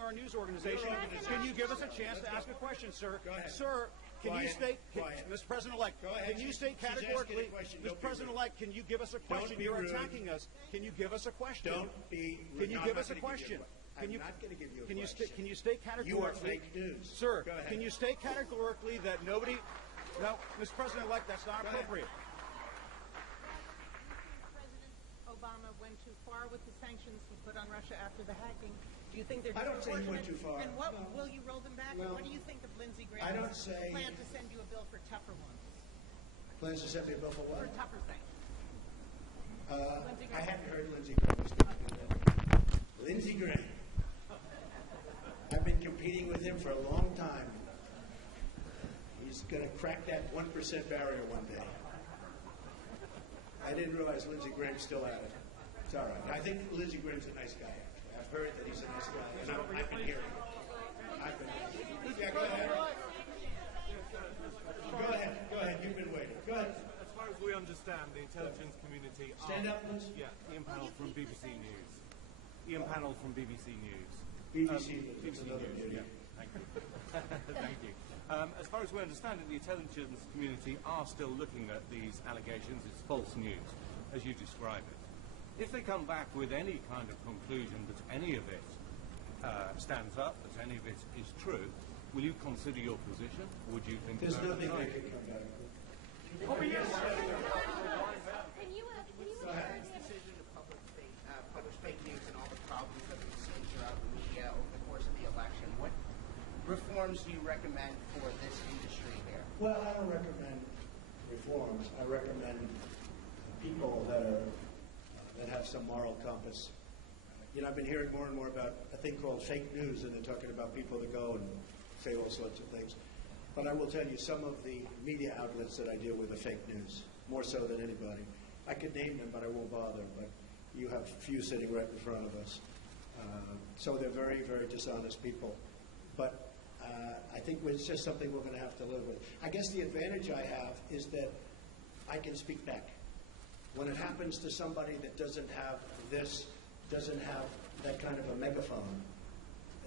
our news organization. Can you give us a chance to ask a question, sir? Sir, can you state, Mr. President-elect, can you state categorically, Mr. President-elect, can you give us a question? You're attacking us. Can you give us a question? Can you give us a question? I'm not going to give you a question. Can you state categorically? You are fake news. Sir, can you state categorically that nobody... No, Mr. President-elect, that's not appropriate. President Obama went too far with the sanctions he put on Russia after the hacking. Do you think they're I don't say he went disproportionate? too far. And what will you roll them back? Well, And what do you think of Lindsey I don't Graham's say- plan to send you a bill for tougher ones? Plans to send me a bill for For what? tougher things. I hadn't heard Lindsey Graham was going to do that. Lindsey Graham. I've been competing with him for a long time. He's going to crack that 1% barrier one day. I didn't realize Lindsey Graham's still at it. It's all right. I think Lindsey Graham's a nice guy. I've heard that he's a nice guy, and I've been hearing it. Yeah, go ahead. Go ahead. You've been waiting. Go ahead. As far as we understand, the intelligence community... Stand up, please. Yeah, Ian Pannell from BBC News. Ian Pannell from BBC News. BBC News. BBC News, yeah. Thank you. Thank you. As far as we understand it, the intelligence community are still looking at these allegations. It's false news, as you describe it. If they come back with any kind of conclusion that any of it stands up, that any of it is true, will you consider your position? Would you think There's about nothing it? I can come back with. Can you share the decision to publish fake news and all the problems that we've seen throughout the media over the course of the election? What reforms do you recommend for this industry here? Well, I don't recommend reforms. I recommend people that have some moral compass. You know, I've been hearing more and more about a thing called fake news, and they're talking about people that go and say all sorts of things. But I will tell you, some of the media outlets that I deal with are fake news, more so than anybody. I could name them, but I won't bother. But you have a few sitting right in front of us. So they're very, very dishonest people. But I think it's just something we're going to have to live with. I guess the advantage I have is that I can speak back. When it happens to somebody that doesn't have that kind of a megaphone,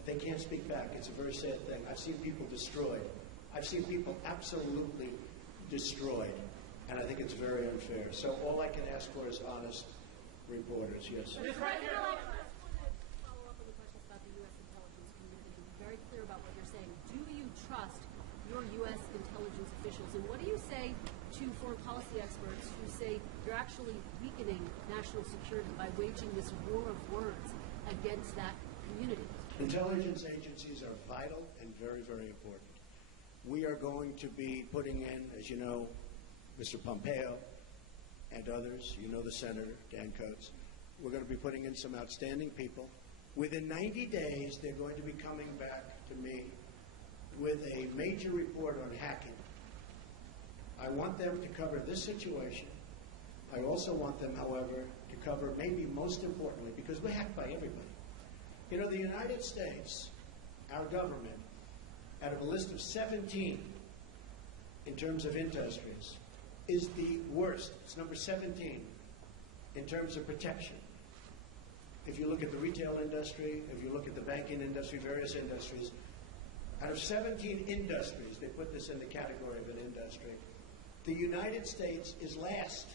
they can't speak back. It's a very sad thing. I've seen people destroyed. I've seen people absolutely destroyed. And I think it's very unfair. So all I can ask for is honest reporters. Yes. Just right here. I just want to follow up on the questions about the U.S. intelligence community. Be very clear about what you're saying. Do you trust your U.S. intelligence officials? And what do you say to foreign policy experts who say you're actually weakening national security by waging this war of words against that community? Intelligence agencies are vital and very, very important. We are going to be putting in, as you know, Mr. Pompeo and others, you know the Senator, Dan Coates, we're going to be putting in some outstanding people. Within 90 days, they're going to be coming back to me with a major report on hacking. I want them to cover this situation. I also want them, however, to cover maybe most importantly, because we're hacked by everybody. You know, the United States, our government, out of a list of 17 in terms of industries, is the worst. It's number 17 in terms of protection. If you look at the retail industry, if you look at the banking industry, various industries, out of 17 industries, they put this in the category of an industry, the United States is last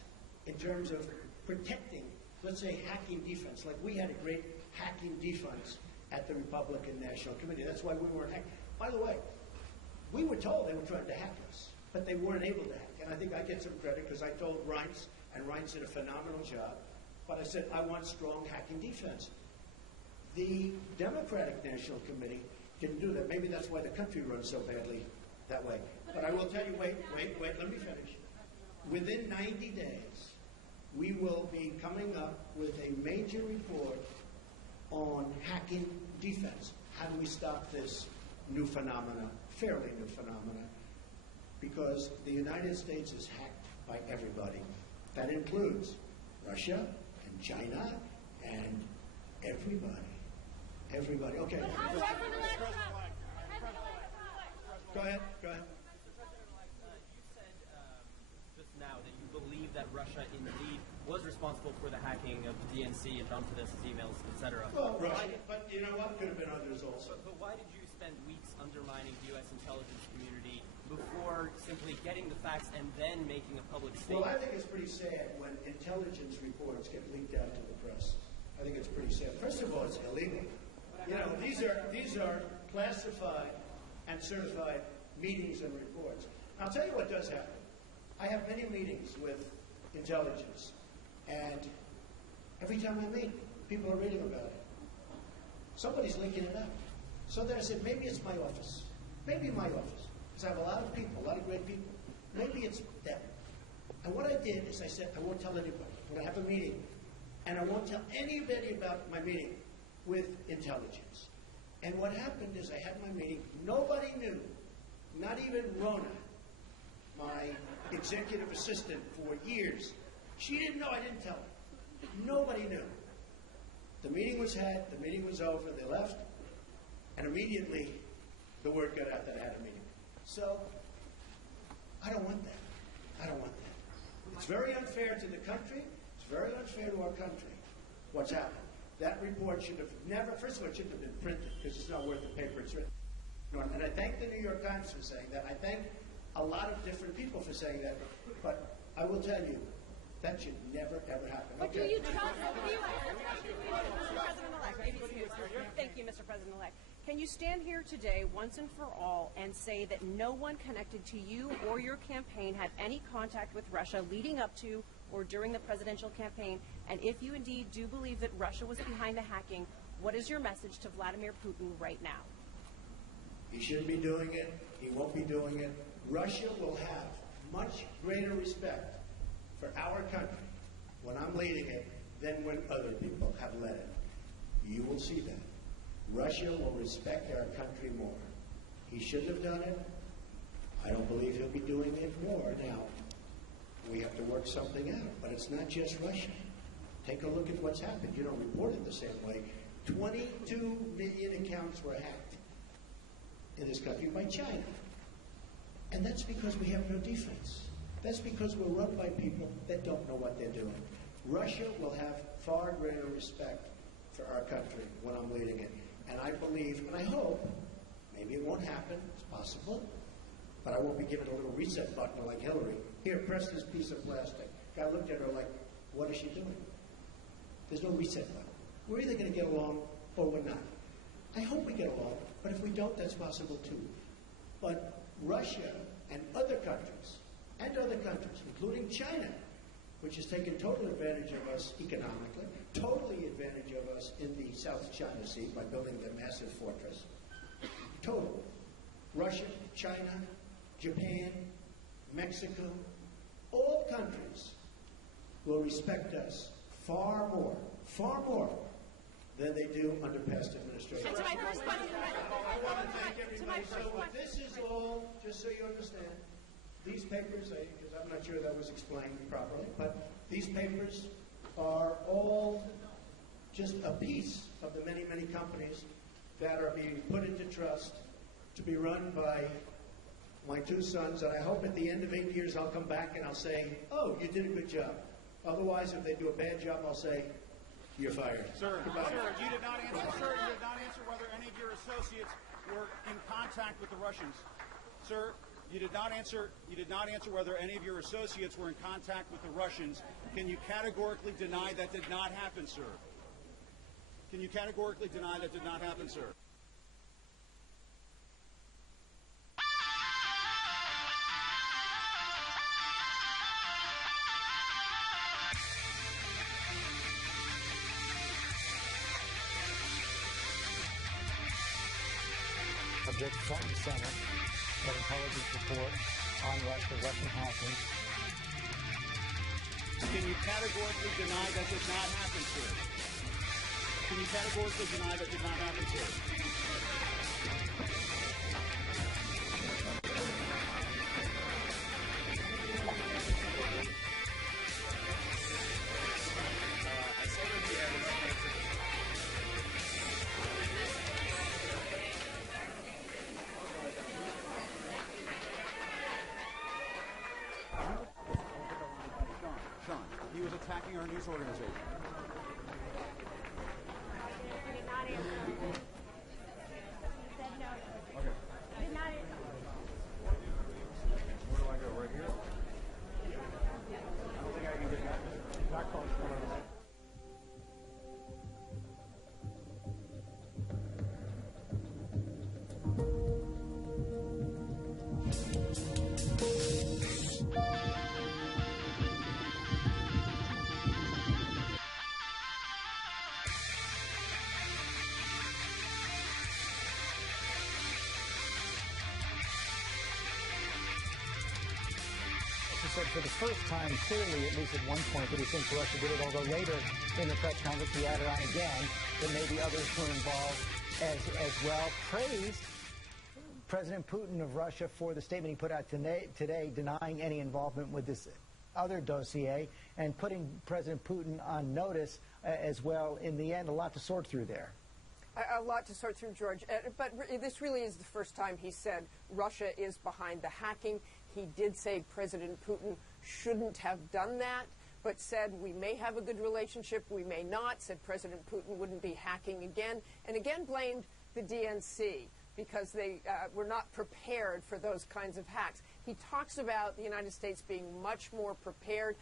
in terms of protecting, let's say, hacking defense. Like we had a great hacking defense at the Republican National Committee. That's why we weren't hacked. By the way, we were told they were trying to hack us, but they weren't able to hack. And I think I get some credit because I told Reince, and Reince did a phenomenal job, but I said, I want strong hacking defense. The Democratic National Committee didn't do that. Maybe that's why the country runs so badly that way. But I will tell you, wait, let me finish. Within 90 days, we will be coming up with a major report on hacking defense. How do we stop this new phenomena, fairly new phenomena? Because the United States is hacked by everybody. That includes Russia and China and everybody. Everybody. Okay. Go ahead. You said just now that you believe that Russia indeed was responsible for the hacking of the DNC and Apprentice emails, etc. Well, right. But you know what? Could have been others also. But why did you spend weeks undermining the U.S. intelligence community before simply getting the facts and then making a public statement? Well, I think it's pretty sad when intelligence reports get leaked out to the press. I think it's pretty sad. First of all, it's illegal. You know, these are classified and certified meetings and reports. I'll tell you what does happen. I have many meetings with intelligence, and every time I meet, people are reading about it. Somebody's leaking it out. So then I said, maybe it's my office. Maybe my office. Because I have a lot of people, a lot of great people. Maybe it's them. And what I did is I said, I won't tell anybody. I'm going to have a meeting, and I won't tell anybody about my meeting with intelligence. And what happened is I had my meeting. Nobody knew, not even Rona, my executive assistant for years. She didn't know. I didn't tell her. Nobody knew. The meeting was had. The meeting was over. They left. And immediately the word got out that I had a meeting. So I don't want that. I don't want that. It's very unfair to the country. It's very unfair to our country what's happened. That report should have never, first of all, it shouldn't have been printed because it's not worth the paper it's written. And I thank the New York Times for saying that. I thank a lot of different people for saying that. But I will tell you, that should never, ever happen. But do you trust, Mr. President-elect, thank you, Mr. President-elect. Can you stand here today, once and for all, and say that no one connected to you or your campaign had any contact with Russia leading up to or during the presidential campaign? And if you indeed do believe that Russia was behind the hacking, what is your message to Vladimir Putin right now? He shouldn't be doing it. He won't be doing it. Russia will have much greater respect for our country when I'm leading it than when other people have led it. You will see that. Russia will respect our country more. He shouldn't have done it. I don't believe he'll be doing it more now. We have to work something out. But it's not just Russia. Take a look at what's happened. You don't report it the same way. 22 million accounts were hacked in this country by China. And that's because we have no defense. That's because we're run by people that don't know what they're doing. Russia will have far greater respect for our country when I'm leading it. And I believe, and I hope, maybe it won't happen, it's possible, but I won't be given a little reset button like Hillary. Here, press this piece of plastic. Guy looked at her like, what is she doing? There's no reset button. We're either going to get along or we're not. I hope we get along, but if we don't, that's possible too. But Russia and other countries, including China, which has taken total advantage of us economically, totally advantage of us in the South China Sea by building their massive fortress. Total. Russia, China, Japan, Mexico, all countries will respect us far more than they do under past administrations. And to my first question, I want to thank everybody. So this is all, just so you understand, these papers, because I'm not sure that was explained properly, but these papers are all just a piece of the many, many companies that are being put into trust to be run by my two sons. And I hope at the end of 8 years I'll come back and I'll say, oh, you did a good job. Otherwise, if they do a bad job, I'll say, you're fired. Sir, you did not answer whether any of your associates were in contact with the Russians. Sir, you did not answer whether any of your associates were in contact with the Russians. Can you categorically deny that did not happen, sir? Can you categorically deny that did not happen, sir? Subject front and center of intelligence report on Russian hacking. Can you categorically deny that did not happen, sir? Can you categorically deny that did not happen, sir? He was attacking attacking our news organization? Okay. Where do I go? Right here? I don't think I can get that close. He said for the first time, clearly, at least at one point, that he thinks Russia did it, although later in the press conference he added on again that maybe others were involved as well. Praised President Putin of Russia for the statement he put out today denying any involvement with this other dossier and putting President Putin on notice as well. In the end, a lot to sort through there. A lot to sort through, George. But this really is the first time he said Russia is behind the hacking. He did say President Putin shouldn't have done that, but said we may have a good relationship, we may not, said President Putin wouldn't be hacking again, and again blamed the DNC because they were not prepared for those kinds of hacks. He talks about the United States being much more prepared.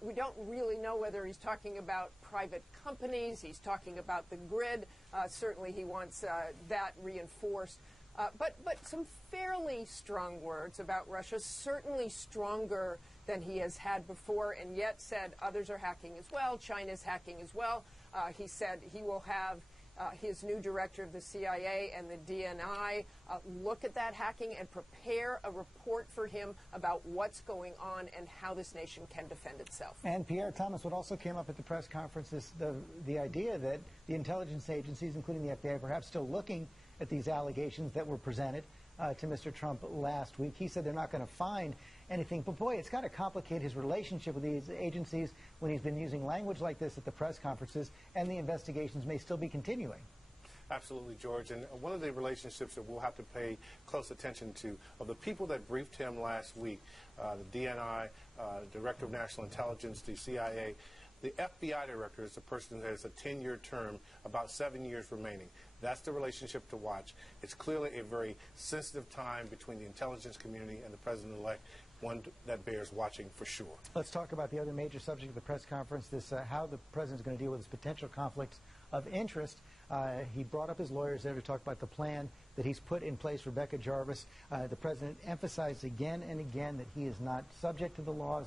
We don't really know whether he's talking about private companies. He's talking about the grid. Certainly he wants that reinforced. But some fairly strong words about Russia, certainly stronger than he has had before, and yet said others are hacking as well. China's hacking as well. He said he will have his new director of the CIA and the DNI look at that hacking and prepare a report for him about what's going on and how this nation can defend itself. And Pierre Thomas, what also came up at the press conference is the idea that the intelligence agencies, including the FBI, perhaps still looking at these allegations that were presented to Mr. Trump last week. He said they're not going to find anything. But, boy, it's got to complicate his relationship with these agencies when he's been using language like this at the press conferences, and the investigations may still be continuing. Absolutely, George. And one of the relationships that we'll have to pay close attention to of the people that briefed him last week, the DNI, Director of National Intelligence, the CIA, the FBI director is the person who has a 10-year term, about 7 years remaining. That's the relationship to watch. It's clearly a very sensitive time between the intelligence community and the president-elect, one that bears watching for sure. Let's talk about the other major subject of the press conference, this how the president is going to deal with his potential conflicts of interest. He brought up his lawyers there to talk about the plan that he's put in place for Becca Jarvis. The president emphasized again and again that he is not subject to the laws.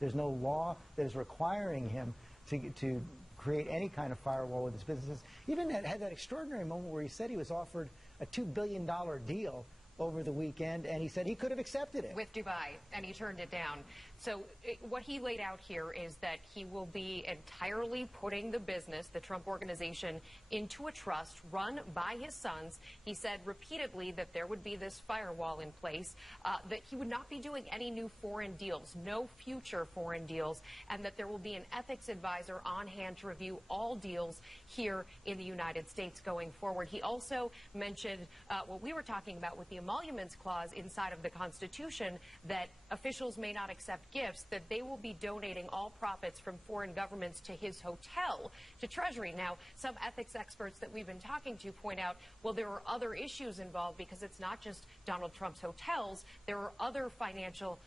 There's no law that is requiring him to create any kind of firewall with his businesses. Even had that extraordinary moment where he said he was offered a $2 billion deal over the weekend, and he said he could have accepted it. With Dubai, and he turned it down. So what he laid out here is that he will be entirely putting the business, the Trump organization, into a trust run by his sons. He said repeatedly that there would be this firewall in place, that he would not be doing any new foreign deals, no future foreign deals, and that there will be an ethics advisor on hand to review all deals here in the United States going forward. He also mentioned what we were talking about with the emoluments clause inside of the Constitution, that officials may not accept gifts, that they will be donating all profits from foreign governments to his hotel, to Treasury. Now, some ethics experts that we've been talking to point out, well, there are other issues involved because it's not just Donald Trump's hotels. There are other financial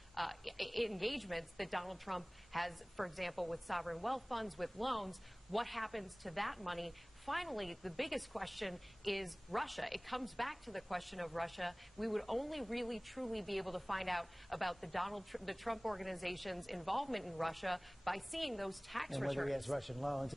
engagements that Donald Trump has, for example, with sovereign wealth funds, with loans. What happens to that money? Finally, the biggest question is Russia. It comes back to the question of Russia. We would only really, truly be able to find out about the Trump organization's involvement in Russia by seeing those tax returns. And whether he has Russian loans.